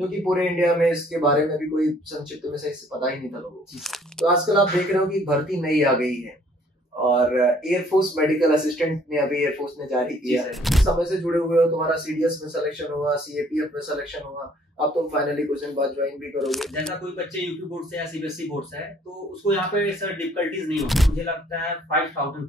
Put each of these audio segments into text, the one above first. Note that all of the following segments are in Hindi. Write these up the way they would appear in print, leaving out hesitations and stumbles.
जो कि पूरे इंडिया में इसके बारे में भी कोई संक्षिप्त में से पता ही नहीं था लोगों को। तो आजकल आप देख रहे हो कि भर्ती नई आ गई है और एयरफोर्स मेडिकल असिस्टेंट ने अभी एयरफोर्स ने जारी किया है। समय से जुड़े हुए हो, तुम्हारा सीडीएस में सिलेक्शन हुआ, सीएपीएफ में सिलेक्शन हुआ, अब तुम फाइनली कुछ दिन बाद ज्वाइन भी करोगे। जैसा कोई बच्चे यूपी बोर्ड से या सीबीएसई बोर्ड से है तो उसको यहाँ पे सर डिफिकल्टीज नहीं होती। मुझे लगता है 5000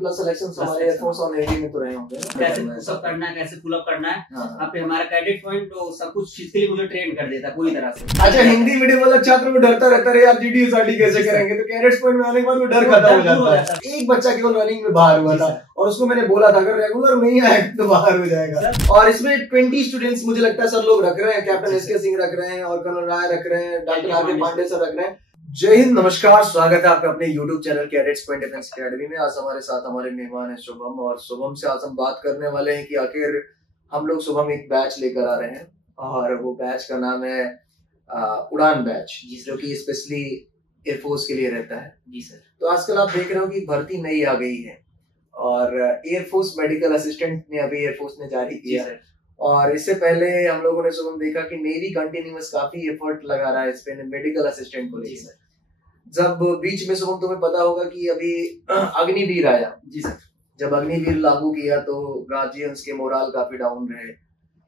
प्लस सिलेक्शन हमारे एयरफोर्स और नेवी में तो रहे होंगे। कैसे पुशअप करना है, कैसे पुल अप करना है, यहाँ पे हमारा कैडेट पॉइंट तो सब कुछ चीज के लिए मुझे ट्रेन कर देता है पूरी तरह से। अच्छा, हिंदी मीडियम वाला छात्र को डरता रहता है यार जीडीएसआरटी कैसे करेंगे, तो कैडेट्स पॉइंट में आने के बाद वो डर खत्म हो जाता है। एक बच्चा केवल रनिंग में बाहर हुआ था और उसको मैंने बोला था अगर रेगुलर नहीं आए तो बाहर हो जाएगा। और इसमें 20 स्टूडेंट्स मुझे लगता है सर लोग रख रहे हैं, कैप्टन एसके सिंह रख रहे हैं और कर्नल राय रख रहे हैं, डॉक्टर आर के पांडे सर रख रहे हैं। जय हिंद, नमस्कार, स्वागत है आपका अपने YouTube channel cadets point defence academy में। आज हमारे साथ हमारे मेहमान है शुभम, और शुभम से आज हम बात करने वाले हैं कि आखिर हम लोग शुभम एक बैच लेकर आ रहे हैं और वो बैच का नाम है उड़ान बैच, जो कि स्पेशली एयरफोर्स के लिए रहता है। जी सर। तो आजकल आप देख रहे हो कि भर्ती नई आ गई है और एयरफोर्स मेडिकल असिस्टेंट ने अभी एयरफोर्स ने जारी किया है। और इससे पहले हम लोगों ने शुभम देखा कि नेवी कंटिन्यूअस काफी एफर्ट लगा रहा है इस पे मेडिकल असिस्टेंट को लेकर। जब बीच में शुभम तुम्हें पता होगा कि अभी अग्निवीर आया। जी सर। जब अग्निवीर लागू किया तो गार्जियंस के मोराल काफी डाउन रहे,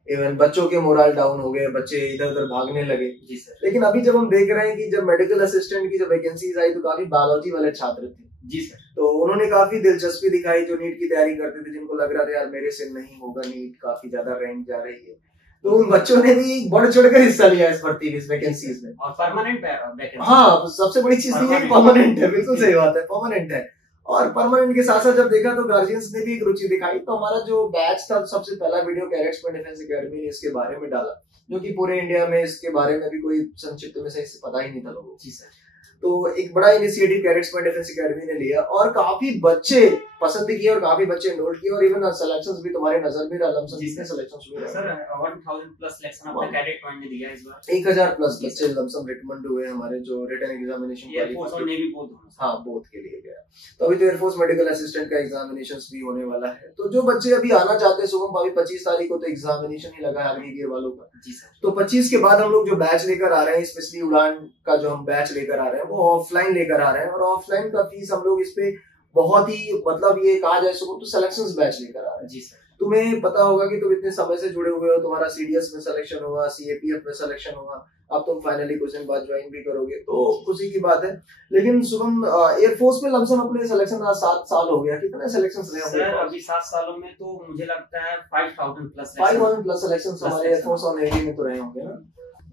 इवन बच्चों के मोराल डाउन हो गए, बच्चे इधर उधर भागने लगे। जी सर। लेकिन अभी जब हम देख रहे हैं कि जब मेडिकल असिस्टेंट की जब वैकेंसीज आई तो काफी बायोलॉजी वाले छात्र थे। जी सर। तो उन्होंने काफी दिलचस्पी दिखाई, जो नीट की तैयारी करते थे, जिनको लग रहा था यार मेरे से नहीं होगा नीट, काफी ज्यादा रैंक जा रही है, तो उन बच्चों ने भी बढ़ चढ़कर हिस्सा लिया इस भर्ती में, इस वैकेंसीज में। और परमानेंट वैकेंसी। हाँ, सबसे बड़ी चीज ये परमानेंट है। बिल्कुल सही बात है, परमानेंट है। और परमानेंट के साथ साथ जब देखा तो गार्जियंस ने भी एक रुचि दिखाई। तो हमारा जो बैच था, सबसे पहला video cadets point defence academy ने इसके बारे में डाला, जो कि पूरे इंडिया में इसके बारे में भी कोई संक्षिप्त में से पता ही नहीं था लोगों को। जी सर। तो एक बड़ा initiative cadets point defence academy ने लिया और काफी बच्चे पसंद किए और काफी बच्चे एनरोल किए और इवन सिलेक्शंस भी तुम्हारे नजर में रहा। लमसम कितने सिलेक्शंस हुए सर? 1000 प्लस सिलेक्शन अपने कैडेट पॉइंट ने दिया इस बार। 1000 प्लस बच्चे लमसम रिकमेंड हुए हमारे, जो रिटन एग्जामिनेशन एयरफोर्स और नेवी बोथ। हाँ, बोथ के लिए गया। तो अभी तो एयरफोर्स मेडिकल असिस्टेंट का एग्जामिनेशंस भी होने वाला है। तो जो बच्चे अभी आना चाहते हैं शुभम, अभी 25 तारीख को तो एग्जामिनेशन ही लगा है अग्निवीर वालों का। जी सर। तो 25 के बाद हम लोग जो बैच लेकर आ रहे हैं, स्पेशली उड़ान का जो हम बैच लेकर आ रहे हैं वो ऑफलाइन लेकर आ रहे हैं। और ऑफलाइन का फीस हम लोग इस पे बहुत ही, मतलब ये कहा जाए शुभम, तो सिलेक्शंस बैच लेकर आ रहे हैं। जी सर। तुम्हें पता होगा कि तुम इतने समय से जुड़े हुए हो, तुम्हारा सीडीएस में सिलेक्शन हुआ, सीएपीएफ में सिलेक्शन हुआ, अब तुम फाइनली कुछ दिन बाद ज्वाइन भी करोगे, तो खुशी की बात है। लेकिन शुभम, एयरफोर्स में लमसम अपने सिलेक्शन आज 7 साल हो गया, कितने सिलेक्शन रहे सर? अभी 7 सालों में तो मुझे लगता है 5000 प्लस सिलेक्शन हमारे एयरफोर्स और नेवी में तो रहे होंगे ना।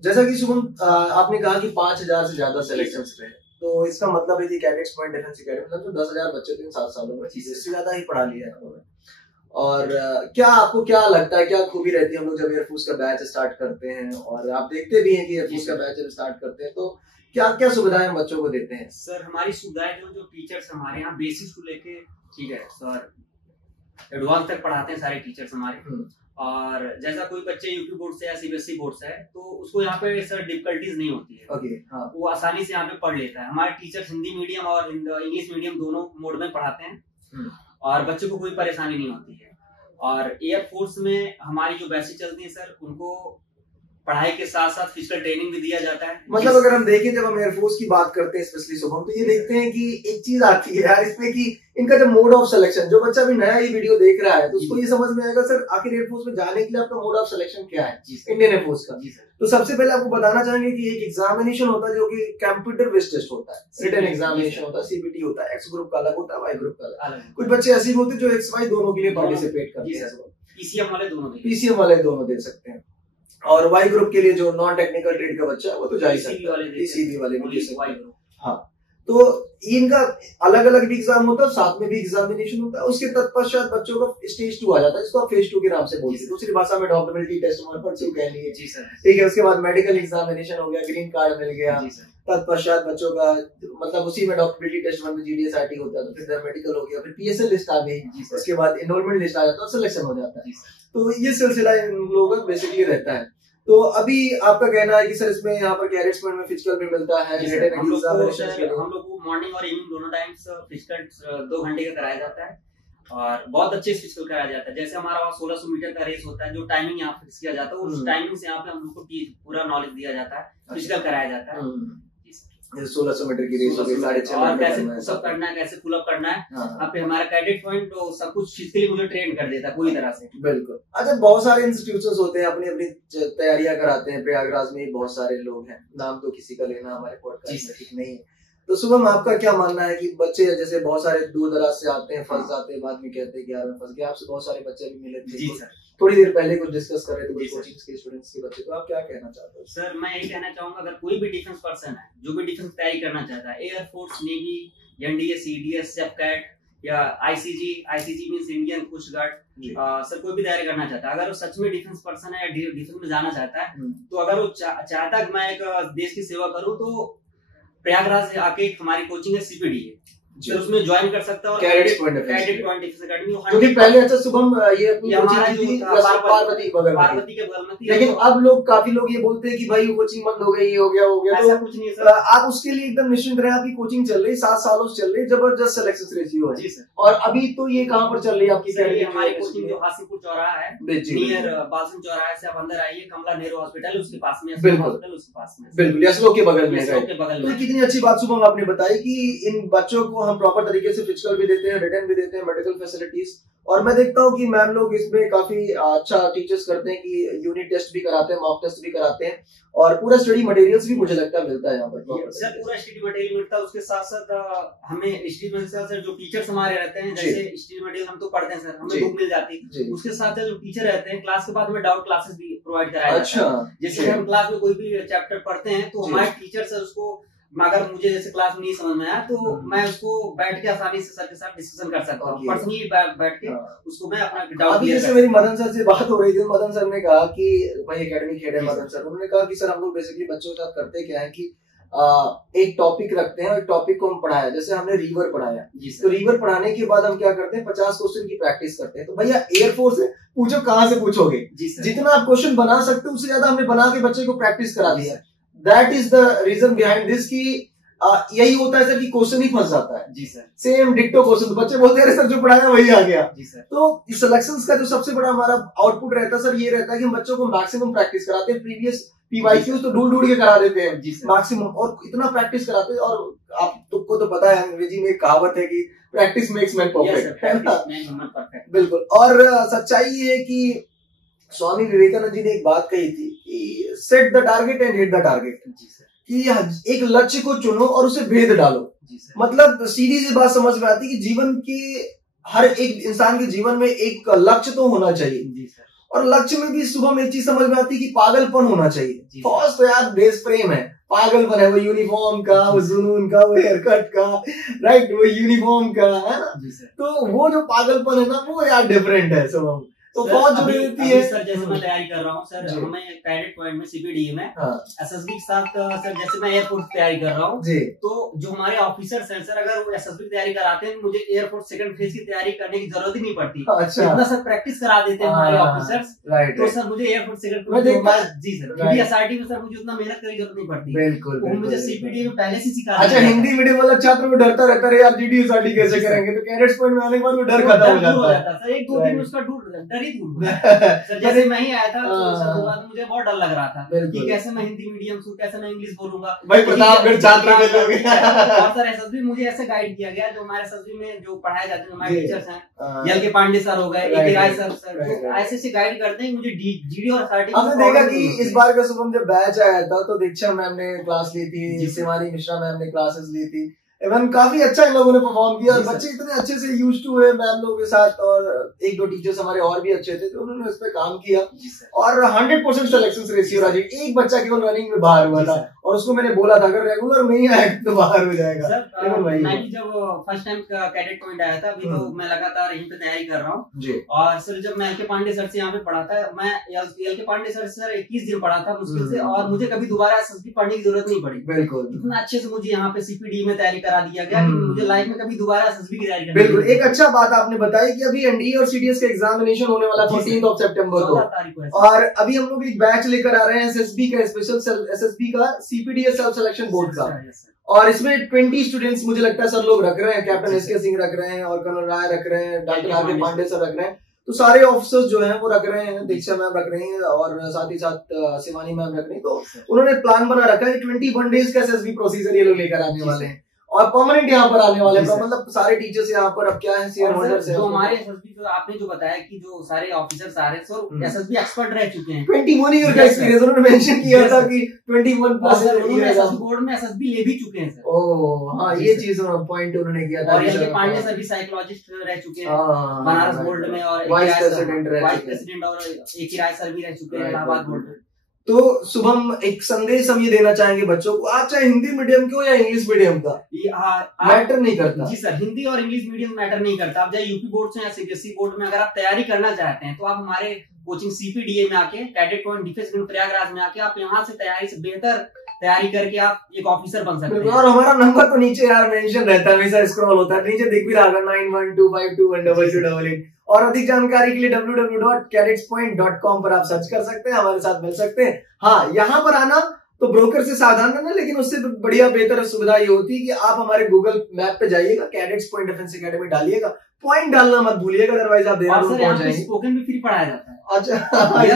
जैसा कि शुभम आपने कहा कि 5000 से ज्यादा सिलेक्शन रहे, तो इसका मतलब है कि कैडेट्स पॉइंट डिफेंस अकेडमी मतलब 10,000 बच्चे तो इन 7 सालों में इससे ज्यादा ही पढ़ा लिया है उन्होंने। और क्या आपको क्या लगता है, क्या खूबी रहती है हम लोग जब एयरफोर्स का बैच स्टार्ट करते हैं? और आप देखते भी हैं कि एयरफोर्स का बैच जब स्टार्ट करते हैं तो क्या क्या सुविधाएं बच्चों को देते हैं? सर हमारी सुविधाएं जो टीचर्स हमारे यहाँ बेसिक्स को लेके, ठीक है सर, एडवांस तक पढ़ाते हैं सारे टीचर्स हमारे। और जैसा कोई बच्चे यूपी बोर्ड से या सीबीएसई बोर्ड से है तो उसको यहाँ पे सर डिफिकल्टीज नहीं होती है। ओके, हाँ। वो आसानी से यहाँ पे पढ़ लेता है। हमारे टीचर्स हिंदी मीडियम और इंग्लिश मीडियम दोनों मोड में पढ़ाते हैं और बच्चों को कोई परेशानी नहीं होती है। और एयरफोर्स में हमारी जो बैचें चलती है सर, उनको पढ़ाई के साथ साथ फिजिकल ट्रेनिंग भी दिया जाता है। मतलब अगर हम देखें, जब हम एयरफोर्स की बात करते हैं स्पेशली शुभम, तो ये देखते हैं कि एक चीज आती है यार इसमें कि इनका जब मोड ऑफ सिलेक्शन, जो बच्चा भी नया ये वीडियो देख रहा है तो उसको ये समझ में आएगा सर आखिर एयरफोर्स में जाने के लिए आपका मोड ऑफ सिलेक्शन क्या है इंडियन एयरफोर्स का। तो सबसे पहले आपको बताना चाहेंगे कि एक एग्जामिनेशन होता है जो कि कंप्यूटर बेस्ड टेस्ट होता है, रिटन एग्जामिनेशन होता है, सीबीटी होता है, एक्स ग्रुप का अलग होता है, वाई ग्रुप का अलग। कुछ बच्चे ऐसे होते हैं जो एक्स वाई दोनों के लिए पार्टिसिपेट करते हैं, पीसीएम वाले दोनों दे सकते हैं। और वाई ग्रुप के लिए जो नॉन टेक्निकल ट्रेड का बच्चा है वो तो जा ही सकता है, पीसीबी वाले भी दे सकते हैं। हाँ, तो इनका अलग अलग भी एग्जाम होता है, साथ में भी एग्जामिनेशन होता है। उसके तत्पश्चात बच्चों का स्टेज 2 आ जाता है, जिसको आप फेज 2 के नाम से बोलते हैं, दूसरी भाषा में डॉक्यूमेंट्री टेस्ट कह लिए। ठीक है, उसके बाद मेडिकल एग्जामिनेशन हो गया, ग्रीन कार्ड मिल गया। तत्पश्चात बच्चों का मतलब उसी में डॉक्यूमेंट्री टेस्ट 1 में जीडीएसआरटी होता है, तो फिर मेडिकल हो गया, फिर पीएसएल लिस्ट आ गई, उसके बाद एनरोलमेंट लिस्ट आ जाता है, सिलेक्शन हो जाता है। तो ये सिलसिला इन लोगों का बेसिकली रहता है। तो अभी आपका कहना है कि सर इसमें यहाँ पर कैडेट्स पॉइंट में फिजिकल भी मिलता है, हम लोग को मॉर्निंग और इवनिंग दोनों टाइम्स फिजिकल 2 घंटे का कराया जाता है। और बहुत अच्छे से फिजिकल कराया जाता है। जैसे हमारा वहाँ 1600 मीटर का रेस होता है, जो टाइमिंग यहाँ फिक्स किया जाता है, उस टाइमिंग से यहाँ पे हम लोग को पूरा नॉलेज दिया जाता है, फिजिकल कराया जाता है। 1600 मीटर की रेस होगी, 6.5 कैसे पुशअप करना है, कैसे पुल अप करना है, यहाँ पे हमारा कैडेट पॉइंट तो सब कुछ फिजिकली मुझे ट्रेन कर देता है पूरी तरह से। बिल्कुल। अच्छा, बहुत सारे इंस्टीट्यूशंस होते हैं, अपनी अपनी तैयारियां कराते हैं। प्रयागराज में बहुत सारे लोग हैं, नाम तो किसी का लेना हमारे पॉडकास्ट में ठीक नहीं है। तो शुभम, आपका क्या मानना है कि बच्चे जैसे बहुत सारे दूर दराज से आते हैं, फंस जाते हैं, बाद में कहते हैं कि यार मैं फंस गया। आपसे बहुत सारे बच्चे भी मिले थे, जी सर, थोड़ी देर पहले कुछ डिस्कस कर रहे थे कोचिंग के स्टूडेंट्स के बच्चे, तो आप क्या कहना चाहते हो? सर मैं यही कहना चाहूंगा, अगर कोई भी डिफेंस पर्सन है जो भी डिफेंस तैयारी करना चाहता है, air force, navy, NDA, CDS, AFCAT या ICG means Indian Coast Guard, sir कोई भी तैयारी करना चाहता है, अगर वो सच में डिफेंस पर्सन है या डिफेंस में जाना चाहता है, तो अगर वो चाहता है कि मैं एक देश की सेवा करूं, तो प्रयागराज आके हमारी कोचिंग है सीपीडी है, फिर उसमें ज्वाइन कर सकता है। और कैडेट पॉइंट डिफेंस एकेडमी जो कि पहले अच्छा शुभम ये अपनी हमारा कोचिंग थी पार्वती के बगल में थी, लेकिन अब लोग काफी लोग ये बोलते हैं कि भाई कोचिंग बंद हो गई, हो गया। ऐसा तो कुछ नहीं सर, आप उसके लिए एकदम निश्चिंत रहे, आपकी कोचिंग चल रही 7 सालों से चल रही, जबरदस्त सिलेक्शन रेशियो है। जी सर। और अभी तो ये कहाँ पर चल रही है आपकी अकेडमी? हमारी कोचिंग जो हासीपुर चौराहा है, नियर बालसन चौराहा से आप अंदर आइए, कमला नेहरू हॉस्पिटल उसके पास में, हॉस्पिटल उसके पास में, बिल्कुल यशलो के बगल में। तो कितनी अच्छी बात शुभम आपने बताई कि इन बच्चों को हम प्रॉपर तरीके से फिजिकल भी देते हैं, रिटर्न भी देते हैं, मेडिकल फैसिलिटीज। और मैं देखता हूँ कि मैम लोग इसमें काफी अच्छा टीचर्स करते हैं कि यूनिट टेस्ट भी कराते हैं, मॉक टेस्ट भी कराते हैं, और पूरा स्टडी मटेरियल्स भी मुझे लगता है मिलता है यहाँ पर। सर पूरा स्टडी मटेरियल मिलता है, उसके साथ साथ हमें स्टडी मटेरियल सर जो टीचर्स हमारे रहते हैं, जैसे स्टडी मटेरियल हम तो पढ़ते हैं सर, हमें बुक मिल जाती है, उसके साथ जो टीचर रहते हैं क्लास के बाद में डाउट क्लासेस भी प्रोवाइड कराया जाता है। जैसे हम क्लास में कोई भी चैप्टर पढ़ते हैं तो हमारे टीचर सर उसको, अगर मुझे जैसे क्लास में नहीं समझ में आया तो मैं उसको बैठ के आसानी से सर के साथ डिस्कशन कर सकता हूँ, पर्सनली बैठ के उसको मैं अपना डाउट। अभी जैसे मेरी मदन सर से बात हो रही थी, मदन सर ने कहा कि भाई एकेडमी हेड है मदन सर, उन्होंने कहा कि सर हम लोग बेसिकली बच्चों के साथ करते क्या है कि एक टॉपिक रखते हैं और टॉपिक को हम पढ़ाया, जैसे हमने रिवर पढ़ाया, तो रिवर पढ़ाने के बाद हम क्या करते हैं 50 क्वेश्चन की प्रैक्टिस करते हैं। तो भैया एयरफोर्स है, पूछो कहाँ से पूछोगे, जितना आप क्वेश्चन बना सकते हो उससे ज्यादा हमने बना के बच्चे को प्रैक्टिस करा दिया। That is the reason behind this की यही होता है सर कि क्वेश्चन ही फंस जाता है। जी सर, सेम डिक्टो क्वेश्चन, बच्चे बोलते हैं सर जो पढ़ाया वही आ गया। जी सर। तो इस सिलेक्शंस का जो सबसे बड़ा हमारा आउटपुट रहता है सर, ये रहता है कि हम बच्चों को मैक्सिमम प्रैक्टिस कराते हैं, प्रीवियस पीवाईक्यूज तो ढूंढ के करा देते हैं मैक्सिमम, और इतना प्रैक्टिस कराते हैं। और आप तुमको तो पता है अंग्रेजी में एक कहावत है कि प्रैक्टिस मेक्स मैन परफेक्ट, है ना? बिल्कुल। और सच्चाई ये है कि स्वामी विवेकानंद जी ने एक बात कही थी कि set the target and hit the target, कि एक लक्ष्य को चुनो और उसे भेद डालो। मतलब सीधी सी बात समझ में आती है कि जीवन के हर एक इंसान के जीवन में एक लक्ष्य तो होना चाहिए, और लक्ष्य में भी सुबह में एक चीज समझ में आती है कि पागलपन होना चाहिए। फर्स्ट तो यार देश प्रेम है, पागलपन है, वो यूनिफॉर्म का, वो जुनून का, वो हेयर कट का, राइट, वो यूनिफॉर्म का, है ना? तो वो जो पागलपन है ना, वो यार डिफरेंट है सुबह। तो बहुत जरूरी होती है सर। जैसे मैं तैयारी कर रहा हूँ सर, हमें कैडेट पॉइंट में सीपीडी में एसएसबी के साथ सर, जैसे मैं एयरफोर्स की तैयारी कर रहा हूँ, तो जो हमारे ऑफिसर्स हैं सर, अगर वो एसएसबी की तैयारी कराते हैं, मुझे एयरफोर्स सेकंड फेज की तैयारी करने की जरूरत ही नहीं पड़ती। इतना सर प्रैक्टिस करा देते हैं हमारे ऑफिसर्स, तो सर मुझे एयरफोर्स सेकंड, जी सर, डीडीएसआरटी में सर मुझे उतना मेहनत करने की जरूरत नहीं पड़ती। बिल्कुल, मुझे सीपीडी में पहले से सिखा। अच्छा, हिंदी मीडियम वाला छात्र वो डरता रहता है यार डीडीएसआरटी कैसे करेंगे, तो कैडेट्स पॉइंट में आने के बाद वो डर खत्म हो जाता है। 1-2 दिन उसका डर ही दूर सर। जैसे मैं ही आया था तो सर मुझे बहुत डर लग रहा था कि कैसे मैं हिंदी मीडियम से, कैसे मैं इंग्लिश बोलूंगा भाई, प्रतापगढ़ छात्र के लोग। और सर एसएसबी मुझे ऐसे गाइड किया गया, जो हमारे एसएसबी में जो पढ़ाए जाते हैं हमारे टीचर्स हैं, एल के पांडे सर हो गए, ए राय सर, ऐसे गाइड करते हैं मुझे जीडी और एसआरटी। हमने देखा कि इस बार का शुभम जब बैच आया था तो दीक्षा मैम ने क्लास ली थी, शिवानी मिश्रा मैम ने क्लासेस ली थी, इवन काफी अच्छा इन लोगों ने परफॉर्म किया, और बच्चे इतने अच्छे से यूज टू हुए मैम लोगों के साथ, और 1-2 टीचर्स हमारे और भी अच्छे थे, तो उन्होंने इस पे काम किया, और 100% सिलेक्शन रेशियो रहा। एक बच्चा केवल रनिंग में बाहर हुआ था, और उसको मैंने बोला था अगर रेगुलर नहीं आएगा तो बाहर हो जाएगा। मैं जब फर्स्ट टाइम कैडेट पॉइंट आया था, अभी तो मैं लगातार यहीं पे तैयारी कर रहा हूँ, और सर जब मैं एल के पांडे सर से यहाँ पे पढ़ा था, मैं एल के पांडे सर 21 दिन पढ़ा था मुश्किल से, और मुझे कभी दोबारा एसएसबी पढ़ने की जरूरत नहीं पड़ी। बिल्कुल, इतना अच्छे से मुझे यहाँ पे सीपीडी में तैयारी करा दिया गया कि मुझे लाइफ में कभी दोबारा एसएसबी की तैयारी करनी। बिल्कुल, एक अच्छा बात आपने बताई कि अभी एनडीए और सीडीएस का एग्जामिनेशन होने वाला 14 सितंबर को, और अभी हम लोग एक बैच लेकर आ रहे हैं एसएसबी का, स्पेशल एसएसबी का, सीपीडीएस सेल्फ सिलेक्शन बोर्ड का, और इसमें 20 स्टूडेंट्स मुझे लगता है सर लोग रख रहे हैं, कैप्टन एसके सिंह रख रहे हैं और कर्नल राय रख रहे हैं, डॉक्टर आर.के. पांडे सर रख रहे हैं, तो सारे ऑफिसर्स जो हैं वो रख रहे हैं, दीक्षा मैम रख रही हैं और साथ ही साथ शिवानी मैम रख रही हैं। तो उन्होंने प्लान बना रखा है कि 21 डेज का एसएसबी प्रोसीजर ये लोग लेकर आने वाले हैं और परमानेंट यहाँ पर आने वाले हैं, मतलब सारे टीचर्स यहाँ पर अब क्या है शेयर होल्डर्स हैं। जो हमारे एसएसबी जो आपने जो बताया कि जो सारे ऑफिसर्स आ रहे हैं सर एसएसबी एक्सपर्ट रह चुके हैं, 21 ईयर का एक्सपीरियंस उन्होंने मेंशन किया था कि 21+ बोर्ड में एसएसबी ले भी चुके हैं सर। ओह हाँ, ये चीज पॉइंट उन्होंने किया था। और एल.के. पांडे सर भी साइकोलॉजिस्ट रह चुके हैं बनारस बोर्ड में और वाइस प्रेसिडेंट और ए.के. राय सर भी रह चुके हैं इलाहाबाद बोर्ड में। तो शुभम एक संदेश हम ये देना चाहेंगे बच्चों को, आप चाहे हिंदी मीडियम के हो या इंग्लिश मीडियम का, मैटर नहीं करता। जी सर, हिंदी और इंग्लिश मीडियम मैटर नहीं करता। आप चाहे यूपी बोर्ड से या सीबीएसई बोर्ड में अगर आप तैयारी करना चाहते हैं तो आप हमारे कोचिंग सीपीडीए में आके, cadet point defence ground Prayagraj में आके आप यहाँ से तैयारी से बेहतर तैयारी करके आप एक ऑफिसर बन सकते हैं। और हमारा नंबर तो नीचे यार मेंशन रहता है, हमेशा स्क्रॉल होता है, नीचे दिख भी रहा होगा 9125212288। और अधिक जानकारी के लिए www.cadetspoint.com पर आप सर्च कर सकते हैं, हमारे साथ मिल सकते हैं। हाँ, यहाँ पर आना तो ब्रोकर से सावधान रहना, लेकिन उससे बढ़िया बेहतर सुविधा ये होती है कि आप हमारे गूगल मैप पे जाइएगा, कैडेट्स पॉइंट डिफेंस एकेडमी डालिएगा, पॉइंट डालना मत भूलिएगा, अदरवाइज आप देहरादून पहुंच जाएंगे। स्पोकन भी फ्री पढ़ाया जाता है। अच्छा,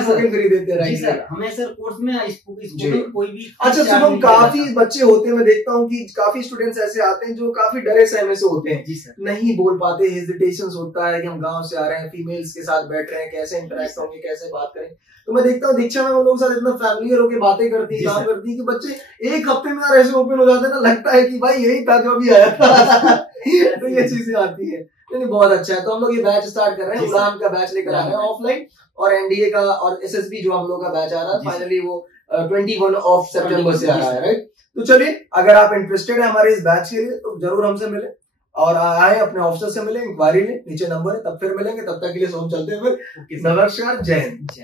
स्पोकन फ्री देते हैं, राइट सर। हमें सर कोर्स में स्पोकन कोई भी अच्छा शुभम, काफी बच्चे होते हैं, मैं देखता हूँ कि काफी स्टूडेंट्स ऐसे आते हैं जो काफी डरे सहमे से होते हैं, जी सर, नहीं बोल पाते, हेजिटेशन होता है कि हम गांव से आ रहे हैं, फीमेल्स के साथ बैठ रहे हैं, कैसे इंटरेक्ट होंगे, कैसे बात करें। तो मैं देखता हूँ दीक्षा में हम लोगों के साथ इतना फैमिलियर होकर बातें करती है, काम करती है कि बच्चे एक हफ्ते में ऐसे ओपन हो जाते हैं ना, लगता है कि भाई यही था जो अभी आया था। तो ये चीजें आती है, नहीं बहुत अच्छा है। तो हम लोग ये बैच स्टार्ट कर रहे हैं, उड़ान का बैच लेकर आ रहे हैं ऑफलाइन, और एनडीए का और एसएसबी जो हम लोग का बैच आ रहा है फाइनली वो 21 सितंबर से आ रहा है, राइट। तो चलिए, अगर आप इंटरेस्टेड है हमारे इस बैच के लिए तो जरूर हमसे मिले और आए, अपने ऑफिसर से मिले, इंक्वायरी लें, नीचे नंबर है, तब फिर मिलेंगे। तब तक के लिए सोम चलते हैं फिर। नमस्कार, जय हिंद।